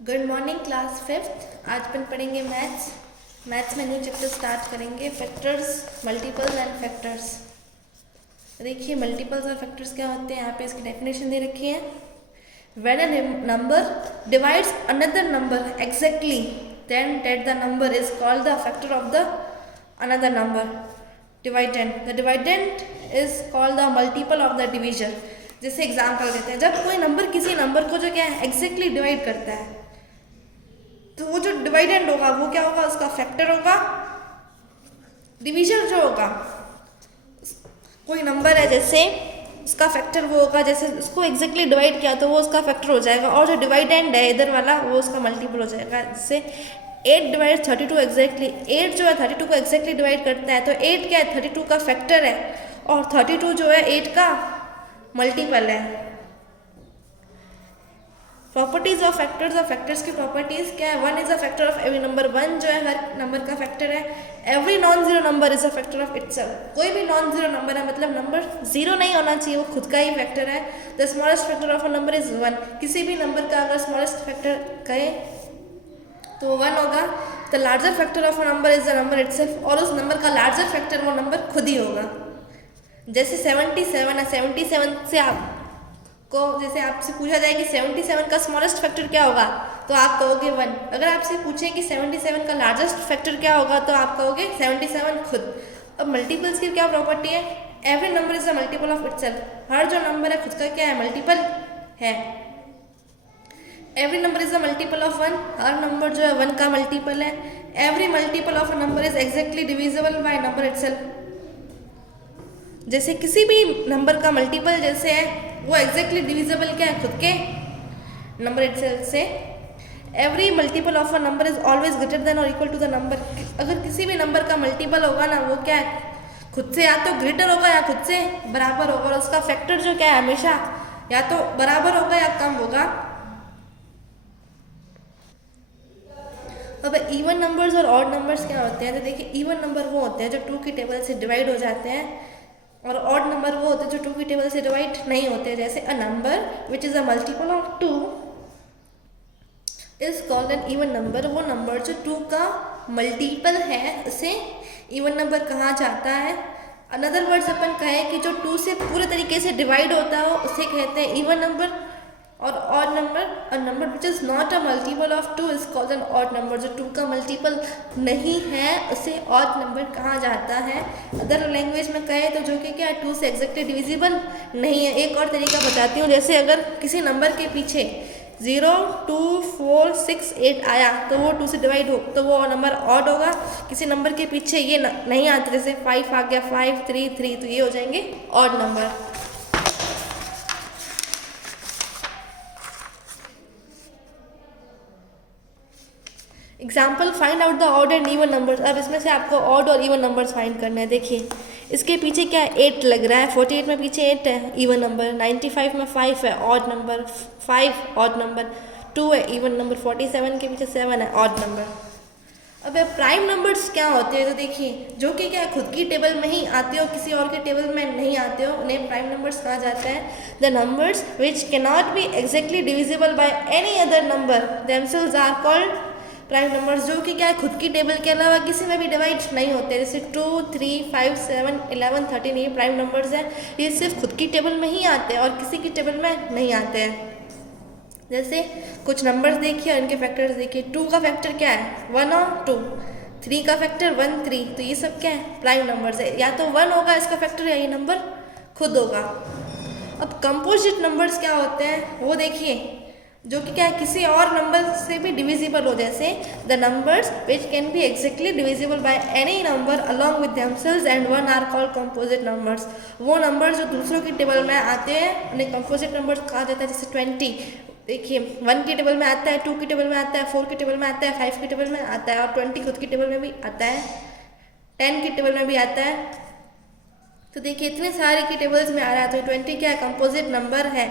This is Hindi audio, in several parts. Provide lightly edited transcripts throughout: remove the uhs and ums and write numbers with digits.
Good morning class fifth. आज अपन पढ़ेंगे मैथ्स में न्यू चैप्टर स्टार्ट करेंगे, फैक्टर्स, मल्टीपल्स एंड फैक्टर्स। देखिए मल्टीपल्स और फैक्टर्स क्या होते हैं, यहाँ पे इसकी डेफिनेशन दे रखी है। When a number divides another number exactly then that the number is called the factor of the another number dividend. The dividend is called the multiple of the division. जैसे एग्जाम्पल देते हैं, जब कोई नंबर किसी नंबर को जो क्या है एग्जैक्टली डिवाइड करता है तो वो जो डिवाइडेंड होगा वो क्या होगा, उसका फैक्टर होगा। डिवीजन जो होगा, कोई नंबर है जैसे उसका फैक्टर वो होगा, जैसे उसको एग्जैक्टली डिवाइड किया तो वो उसका फैक्टर हो जाएगा, और जो डिवाइडेंड है इधर वाला वो उसका मल्टीपल हो जाएगा। जैसे 8 डिवाइड 32 एग्जैक्टली, 8 जो है 32 को एग्जैक्टली डिवाइड करता है, तो 8 क्या है 32 का फैक्टर है, और 32 जो है 8 का मल्टीपल है। प्रॉपर्टीज ऑफ फैक्टर्स और फैक्टर्स की प्रॉपर्टीज क्या है। One is a factor of every number, one जो है हर नंबर का फैक्टर है। Every non zero number is a factor of itself, कोई भी नॉन जीरो नंबर है मतलब नंबर जीरो नहीं होना चाहिए, वो खुद का ही फैक्टर है। The smallest factor of a number is one, किसी भी नंबर का अगर स्मॉलेस्ट फैक्टर कहे तो वन होगा। The larger factor of a number is the number itself, और उस नंबर का लार्जर फैक्टर वो नंबर खुद ही होगा। जैसे 77 है, 77 से आप को जैसे आपसे पूछा जाए कि 77 का स्मॉलेस्ट फैक्टर क्या होगा तो आप कहोगे 1। अगर आपसे पूछें कि 77 का लार्जेस्ट फैक्टर क्या होगा तो आप कहोगे 77 खुद। अब मल्टीपल्स की क्या प्रॉपर्टी है, every number is a multiple of itself, हर जो नंबर है खुद का क्या है मल्टीपल है। Every number is a multiple of one, हर नंबर जो है 1 का मल्टीपल है। Every multiple of a number is exactly divisible by number itself, जैसे किसी भी नंबर का मल्टीपल जैसे है वो एग्जैक्टली डिविजिबल क्या है खुद के नंबर इटसेल्फ से। Every multiple of a number is always greater than और इक्वल टू द नंबर, अगर किसी भी नंबर का मल्टीपल होगा ना वो क्या है खुद से या तो ग्रेटर होगा या खुद से बराबर होगा, और उसका फैक्टर जो क्या है हमेशा या तो बराबर होगा या कम होगा। अब इवन नंबर्स और ऑड नंबर्स क्या होते हैं, तो देखिए इवन नंबर वो होते हैं जो 2 की टेबल से डिवाइड हो जाते हैं, और ऑड नंबर वो होते हैं जो 2 की टेबल से डिवाइड नहीं होते। जैसे a number which is a multiple of 2 is called an even number, वो नंबर जो 2 का मल्टीपल है उसे इवन नंबर कहा जाता है। अनदर वर्ड्स अपन कहें कि जो 2 से पूरे तरीके से डिवाइड होता हो उसे कहते हैं इवन नंबर। और odd number, a number which is not a multiple of 2 is called an odd number, जो 2 का मल्टीपल नहीं है उसे ऑड नंबर कहा जाता है। अदर लैंग्वेज में कहें तो जो कि क्या 2 से एग्जैक्टली डिविजिबल नहीं है। एक और तरीका बताती हूँ, जैसे अगर किसी नंबर के पीछे 0 2 4 6 8 आया तो वो 2 से डिवाइड हो तो वो नंबर ऑड होगा। किसी नंबर के पीछे ये नहीं आता, जैसे 5 आ गया 5 3 3, तो ये हो जाएंगे odd number. Example find out the odd and even numbers. अब इसमें से आपको ऑड और इवन नंबर्स फाइंड करने हैं। देखिए इसके पीछे क्या है 8 लग रहा है, 48 में पीछे 8 है इवन नंबर, 95 में 5 है ऑड नंबर, 5 ऑड नंबर, 2 है इवन नंबर, 47 के पीछे 7 है ऑड नंबर। अब प्राइम नंबर्स क्या होते हैं, तो देखिए जो कि क्या खुद की टेबल में ही आते हो किसी और के टेबल में नहीं आते हो उन्हें प्राइम नंबर्स कहा जाता है। The numbers which can not be exactly divisible by any other number themselves are called prime numbers, जो कि क्या है खुद की टेबल के अलावा किसी में भी डिवाइड नहीं होते। जैसे 2 3 5 7 11 13 ये प्राइम नंबर्स हैं, ये सिर्फ खुद की टेबल में ही आते हैं और किसी की टेबल में नहीं आते हैं। जैसे कुछ नंबर्स देखिए और इनके फैक्टर्स देखिए। 2 का फैक्टर क्या है 1 और 2, 3 का फैक्टर 1 3, तो ये सब क्या है प्राइम नंबर्स है, या तो 1 होगा इसका फैक्टर या ये नंबर खुद होगा। अब कंपोजिट नंबर्स क्या होते हैं वो देखिए, जो कि क्या है किसी और नंबर से भी डिविजिबल हो। जैसे the numbers which can be exactly divisible by any number along with themselves and one are called composite numbers, वो नंबर जो दूसरों की टेबल में आते हैं उन्हें कंपोजिट नंबर्स कहा जाता है। जैसे 20 देखिए 1 की टेबल में आता है, 2 की टेबल में आता है, 4 की टेबल में आता है, 5 की टेबल में आता है, और 20 खुद की टेबल में भी आता है, 10 की टेबल में भी आता है। तो देखिए इतने सारे की टेबल्स में आ रहा है, तो 20 क्या है कंपोजिट नंबर है।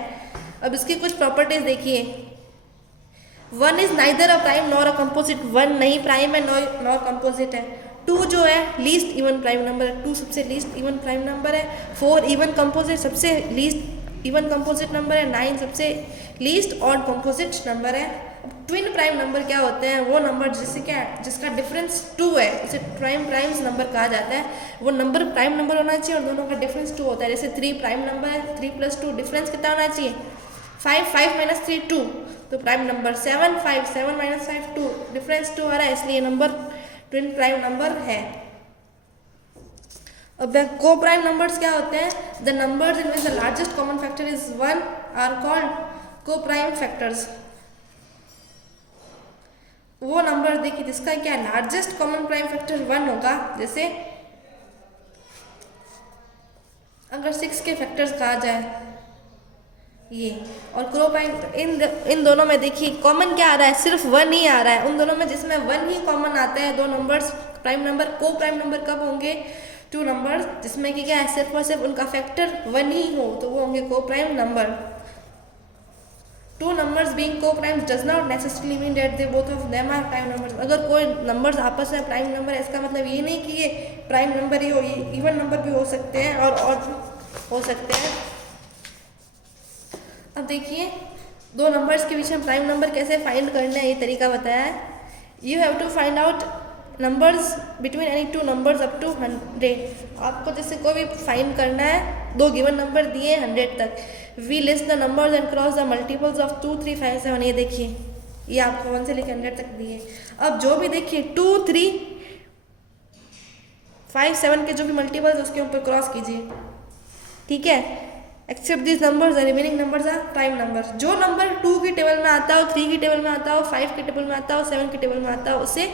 अब इसकी कुछ प्रॉपर्टीज देखिए। 1 is neither a prime nor a composite, 1 नहीं प्राइम है नॉर कंपोजिट है। 2 जो है लीस्ट इवन प्राइम नंबर है, 2 सबसे लीस्ट इवन प्राइम नंबर है। 4 इवन कंपोजिट सबसे लीस्ट इवन कंपोजिट नंबर है। 9 सबसे लीस्ट ऑड कंपोजिट नंबर है। ट्विन प्राइम नंबर क्या होते हैं? वो नंबर जिसका डिफरेंस 2 है, इसे प्राइम्स नंबर कहा जाता है। वो नंबर प्राइम नंबर होना चाहिए और दोनों का डिफरेंस 2 होता है। जैसे 3 प्राइम नंबर है, 3 + 2 डिफरेंस कितना होना चाहिए? 5, 5 - 3 2, तो प्राइम नंबर 7, 5, 7 - 5 2, डिफरेंस 2 आ रहा है, इसलिए नंबर ट्विन प्राइम नंबर है। अब को प्राइम नंबर्स क्या होते हैं? The numbers in which the largest common factor is 1 are called coprime factors. वो नंबर देखिए जिसका क्या लार्जेस्ट कॉमन प्राइम फैक्टर 1 होगा, जैसे अगर 6 के फैक्टर्स कहा जाए ये, और क्रो प्राइम, इन दोनों में देखिए कॉमन क्या आ रहा है? सिर्फ 1 ही आ रहा है। उन दोनों में जिसमें 1 ही कॉमन आता है, दो नंबर्स प्राइम नंबर, को प्राइम नंबर कब होंगे? 2 नंबर्स जिसमें कि क्या है, सिर्फ और सिर्फ उनका फैक्टर 1 ही हो, तो वो होंगे को prime number. 2 numbers being co-primes does not necessarily mean that they both of them are prime numbers। अगर कोई नंबर्स आपस में प्राइम नंबर है, इसका मतलब ये नहीं कि ये प्राइम नंबर ही हो, ये इवन नंबर भी हो सकते हैं और हो सकते हैं। अब देखिए दो नंबर्स के बीच में प्राइम नंबर कैसे फाइंड करना है, ये तरीका बताया है। You have to find out numbers between any 2 numbers up to 100। आपको जैसे कोई भी फाइंड करना है, 2 गिवन नंबर दिए 100 तक। We list the numbers and cross the multiples of 2, 3, 5, 7। ये देखिए, ये आपको 1 से लेकर 100 तक दिए। अब जो भी देखिए 2, 3, 5, 7 के जो भी मल्टीपल्स उसके ऊपर क्रॉस कीजिए, ठीक है। Except this numbers the remaining numbers are prime numbers. जो नंबर 2 की टेबल में आता हो, 3 की टेबल में आता हो, 5 की टेबल में आता हो, 7 की टेबल में आता हो, उसे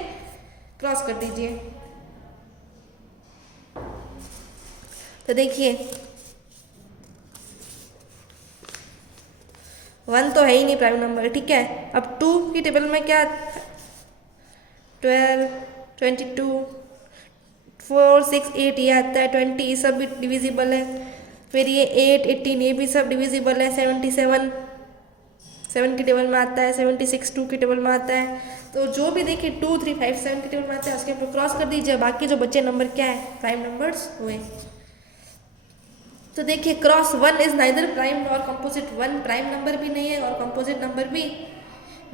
क्रॉस कर दीजिए। तो देखिए 1 तो है ही नहीं प्राइम नंबर, ठीक है। अब 2 की टेबल में क्या, 12, 22, 4, 6, 8 ये आता है, 20 ये सब भी डिविजिबल है। फिर ये 8, 18 ये भी सब डिविजिबल है। 77 7 की टेबल में आता है, 76 2 की टेबल में आता है। तो जो भी देखिए 2, 3, 5, 7 की टेबल में आता है उसके ऊपर क्रॉस कर दीजिए। बाकी जो बचे नंबर क्या है, प्राइम नंबर्स हुए। तो देखिए क्रॉस 1 इज नाइदर प्राइम और कंपोजिट। 1 प्राइम नंबर भी नहीं है और कंपोजिट नंबर भी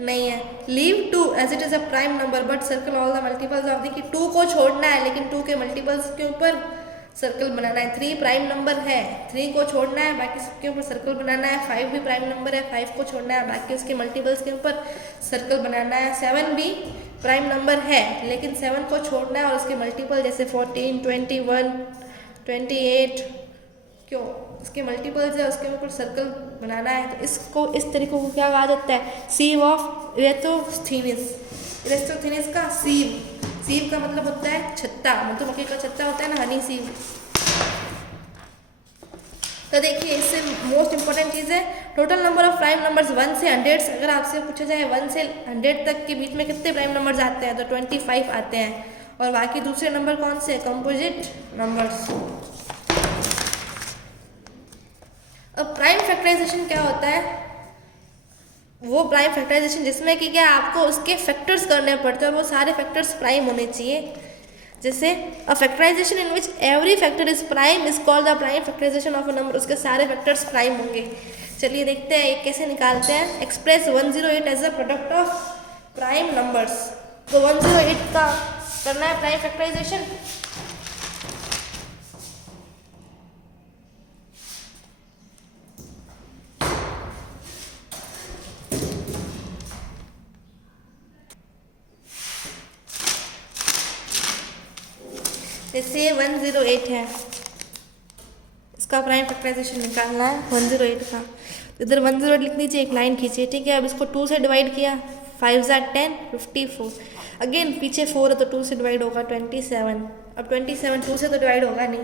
नहीं है। Leave 2 as it is a prime number but circle all the multiples of. देखिए 2 को छोड़ना है लेकिन 2 के मल्टीपल्स के ऊपर सर्कल बनाना है। 3 प्राइम नंबर है, 3 को छोड़ना है, बाकी सबके ऊपर सर्कल बनाना है। 5 भी प्राइम नंबर है, 5 को छोड़ना है, बाकी उसके मल्टीपल्स के ऊपर सर्कल बनाना है। 7 भी प्राइम नंबर है लेकिन 7 को छोड़ना है और उसके मल्टीपल जैसे 14, 21, 28 क्यों उसके मल्टीपल्स है उसके ऊपर सर्कल बनाना है। तो इसको इस तरीके को क्या कहा जाता है, सीव ऑफ इरेथोस्थीनिस। इरेथोस्थीनिस का सीव, सीव का मतलब होता है छत्ता, मधुमक्खी का छत्ता होता है ना, हनी सीव। तो देखिए इससे मोस्ट इंपॉर्टेंट चीज़ है total number of prime numbers 1 से 100। अगर आपसे पूछा जाए 1 से 100 तक के बीच में कितने प्राइम नंबर्स आते हैं, तो 25 आते हैं। और बाकी दूसरे नंबर कौन से, कंपोजिट नंबर्स। अब प्राइम फैक्टराइजेशन क्या होता है, वो प्राइम फैक्टराइजेशन जिसमें कि क्या आपको उसके फैक्टर्स करने पड़ते हैं और वो सारे फैक्टर्स प्राइम होने चाहिए। जैसे a factorisation in which every factor is prime is called the prime factorisation of a number. उसके सारे फैक्टर्स प्राइम होंगे। चलिए देखते हैं एक कैसे निकालते हैं। Express 108 as a product of prime numbers. तो 108 का करना है प्राइम फैक्टराइजेशन। जैसे 108 है, इसका प्राइम फैक्टराइजेशन निकालना है 108 का। तो इधर 108 लिख लीजिए, एक लाइन खींचिए, ठीक है। अब इसको 2 से डिवाइड किया, 5 × 10 54। अगेन पीछे 4 है तो 2 से डिवाइड होगा 27। अब 27 2 से तो डिवाइड होगा नहीं,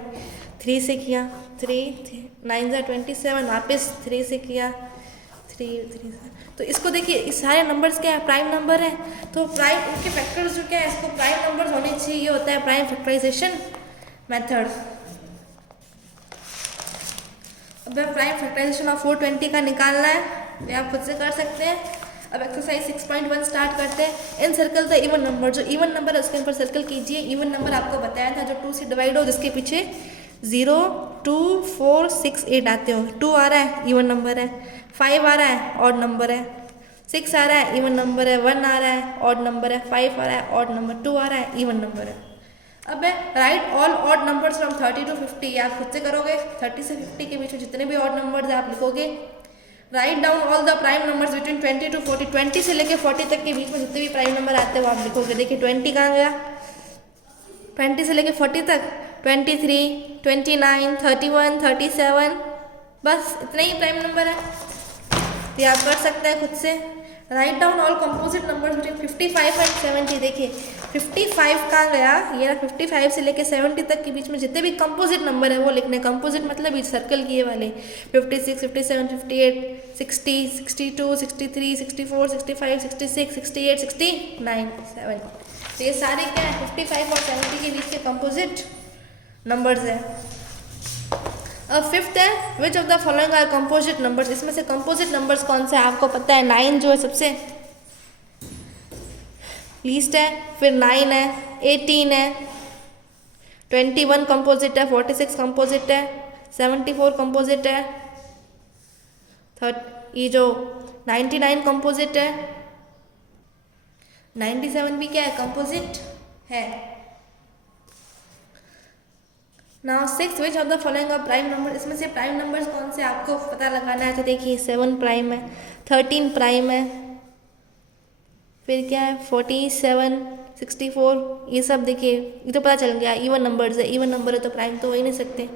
3 से किया, 3 9 × 27, वापस 3 से किया, 3 से। तो इसको देखिए इस सारे नंबर्स क्या है, प्राइम नंबर है। तो प्राइम इनके फैक्टर्स जो क्या है, इसको प्राइम नंबर्स होने चाहिए। ये होता है प्राइम फैक्टराइजेशन मेथड। अब प्राइम फैक्टराइजेशन ऑफ 420 का निकालना है, ये आप खुद से कर सकते हैं। अब एक्सरसाइज 6.1 स्टार्ट करते हैं। इन सर्कल द इवन नंबर, जो इवन नंबर है उसके ऊपर सर्कल कीजिए। इवन नंबर आपको बताया था जो 2 से डिवाइड हो, जिसके पीछे 0, 2, 4, 6, 8 आते हो। 2 आ रहा है इवन नंबर है, 5 आ रहा है ऑड नंबर है, 6 आ रहा है इवन नंबर है, 1 आ रहा है ऑड नंबर है, 5 आ रहा है ऑड नंबर, 2 आ रहा है इवन नंबर है। अब है right all odd numbers from 30 to 50, ये आप खुद से करोगे। 30 से 50 के बीच में जितने भी ऑड नंबर्स आप लिखोगे। Write down all the prime numbers between 20 to 40, 20 से लेकर 40 तक के बीच में जितने भी प्राइम नंबर आते हैं वो आप लिखोगे। देखिए 20 कहाँ गया, 20 से लेकर 40 तक 23, 29, 31, 37, बस इतने ही प्राइम नंबर है, तो आप कर सकते हैं खुद से। Write down all composite numbers between 55 and 70, देखिए 55 कहाँ गया, ये ना 55 से लेके 70 तक के बीच में जितने भी कंपोजिट नंबर है वो लिखने। कंपोजिट मतलब इस सर्कल किए वाले 56, 57, 58, 60, 62, 63, 64, 65, 66, 68, 69, 7, तो ये सारे क्या है 55 और 70 के बीच के कंपोजिट नंबर्स है। अब फिफ्थ है which of the following are composite numbers, इसमें से कंपोजिट नंबर्स कौन से आपको पता है। 9 जो है सबसे लीस्ट है, फिर 9 है, 18 है, 21 कंपोजिट है, 46 कंपोजिट है, 74 कंपोजिट है, ये जो 99 कंपोजिट है, 97 भी क्या है कंपोजिट है। Now 6 which of the following are prime number, इसमें से प्राइम नंबर्स कौन से आपको पता लगाना है। तो देखिए 7 प्राइम है, 13 प्राइम है, फिर क्या है 47, 64, ये सब देखिए ये तो पता चल गया इवन नंबर्स है। इवन नंबर है तो प्राइम तो हो ही नहीं सकते।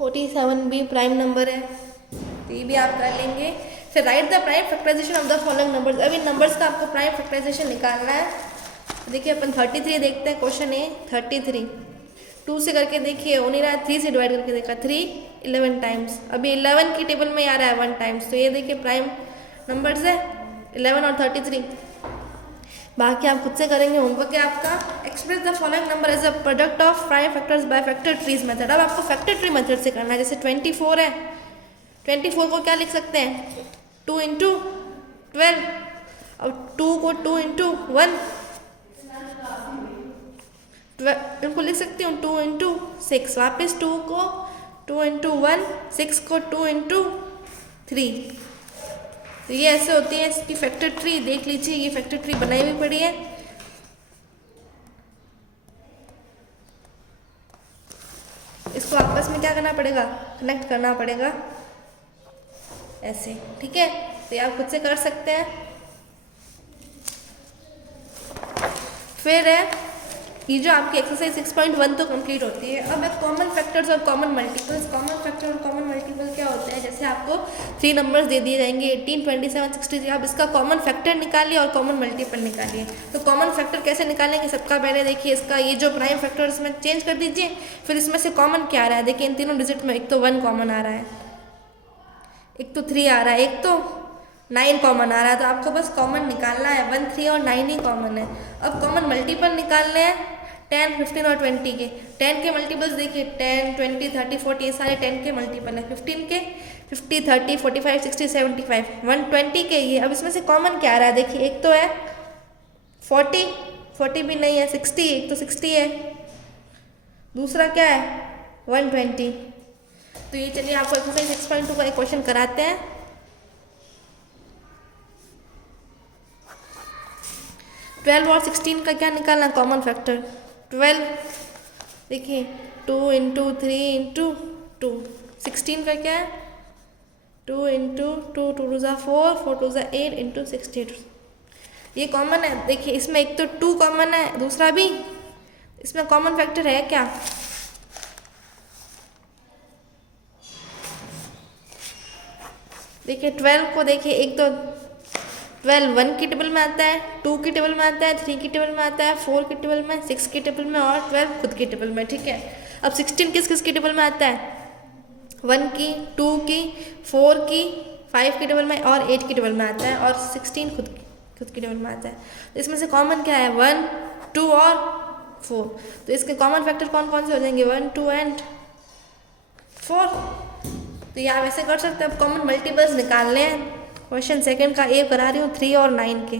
47 भी प्राइम नंबर है, तो ये भी आप कर लेंगे। फिर write the prime factorisation of the following numbers, अब इन नंबर्स का आपको प्राइम फैक्टराइजेशन निकालना है। तो देखिए अपन 33 देखते हैं, क्वेश्चन है 33 2 से करके देखिए हो नहीं रहा है, 3 से डिवाइड करके देखा 3 11 टाइम्स, अभी 11 की टेबल में आ रहा है 1 टाइम्स, तो ये देखिए प्राइम नंबर्स है 11 और 33। बाकी आप खुद से करेंगे, होमवर्क है आपका। Express the following number as a product of prime factors by factor trees method, अब आपको फैक्टर ट्री मेथड से करना है। जैसे 24 है, 24 को क्या लिख सकते हैं 2 इंटू 12, अब 2 को 2 इंटू 1 इनको लिख सकती हूँ 2 इंटू 6, वापस 2 को 2 इंटू 1, 6 को 2 इंटू 3, तो ये ऐसे होती है इसकी फैक्टर ट्री। देख लीजिए ये फैक्टर ट्री बनाई हुई पड़ी है। इसको आपस में क्या करना पड़ेगा, कनेक्ट करना पड़ेगा ऐसे, ठीक है। तो ये आप खुद से कर सकते हैं। फिर है ये जो आपकी एक्सरसाइज 6.1 तो कंप्लीट होती है। अब है कॉमन फैक्टर्स और कॉमन मल्टीपल्स। कॉमन फैक्टर और कॉमन मल्टीपल क्या होते हैं, जैसे आपको 3 नंबर्स दे दिए जाएंगे 18, 27, 63, आप इसका कॉमन फैक्टर निकालिए और कॉमन मल्टीपल निकालिए। तो कॉमन फैक्टर कैसे निकालेंगे, सबका पहले देखिए इसका ये जो प्राइम फैक्टर इसमें चेंज कर दीजिए, फिर इसमें से कॉमन क्या आ रहा है। देखिए इन तीनों डिजिट में एक तो 1 कॉमन आ रहा है, एक तो 3 आ रहा है, एक तो 9 कॉमन आ रहा है, तो आपको बस कॉमन निकालना है। 1, 3 और 9 ही कॉमन है। अब कॉमन मल्टीपल निकालने हैं 10, 15 और 20 के। 10 के मल्टीपल्स देखिए 10, 20, 30, 40, ये सारे 10 के मल्टीपल है। 15 के 50, 30, 45, 60, 75, 120 के ये। अब इसमें से कॉमन क्या आ रहा है, देखिए एक तो है 40, 40 भी नहीं है, 60, एक तो 60 है, दूसरा क्या है 120। तो ये चलिए आपको एक्सरसाइज 6.2 का एक क्वेश्चन कराते हैं। 12 और 16 का क्या निकालना कॉमन फैक्टर। 12 देखिए 2 इंटू 3 इंटू 2, 16 का क्या है 2 इंटू 2, 2 टू ज़ा 4, 4 टू ज़ा 8 इंटू 68, ये कॉमन है। देखिए इसमें एक तो 2 कॉमन है, दूसरा भी इसमें कॉमन फैक्टर है क्या, देखिए 12 को देखिए एक तो 12 1 की टेबल में आता है, 2 की टेबल में आता है, 3 की टेबल में आता है, 4 की टेबल में, 6 की टेबल में और 12 खुद की टेबल में, ठीक है। अब 16 किस किस की टेबल में आता है 1 की, 2 की, 4 की, 5 की टेबल में और 8 की टेबल में आता है, और 16 खुद की टेबल में आता है। तो इसमें से कॉमन क्या है 1, 2 और 4, तो इसके कॉमन फैक्टर कौन कौन से हो जाएंगे 1, 2 एंड 4। तो ये आप ऐसे कर सकते हैं। अब कॉमन मल्टीपल्स निकालने हैं। क्वेश्चन सेकंड का ए करा रही हूँ 3 और 9 के।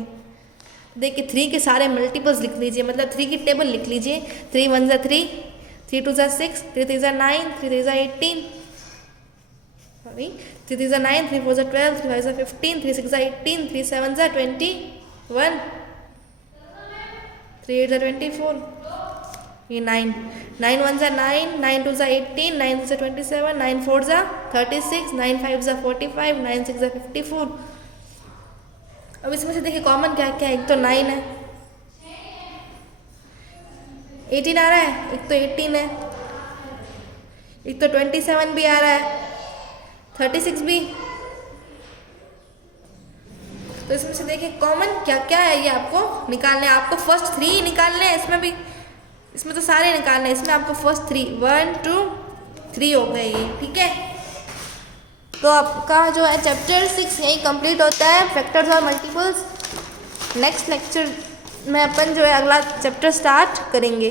देखिए 3 के सारे मल्टीपल्स लिख लीजिए, मतलब 3 की टेबल लिख लीजिए। 3 1 ज़ा 3, 3 2 ज़ा 6, 3 3 ज़ा 9, 3 3 ज़ा 18, सॉरी, 3 3 9, 3 4 12, 3 5 15, 3 6 18, 3 7 21, 3 8 24, ये 9, 9 1 9, 9 2 18, 9 3 27, 9 4 36, 9 5 45, 9 6 54। अब इसमें से देखिए कॉमन क्या क्या है, एक तो 9 है, 18 आ रहा है, एक तो 18 है, एक तो 27 भी आ रहा है, 36 भी। तो इसमें से देखिए कॉमन क्या क्या है, ये आपको निकालने, आपको फर्स्ट 3 निकालने हैं इसमें भी, इसमें तो सारे निकालने हैं, इसमें आपको फर्स्ट 3 1 2 3 हो गए ये, ठीक है। तो आपका जो है चैप्टर 6 यही कंप्लीट होता है, फैक्टर्स और मल्टीपल्स। नेक्स्ट लेक्चर में अपन जो है अगला चैप्टर स्टार्ट करेंगे।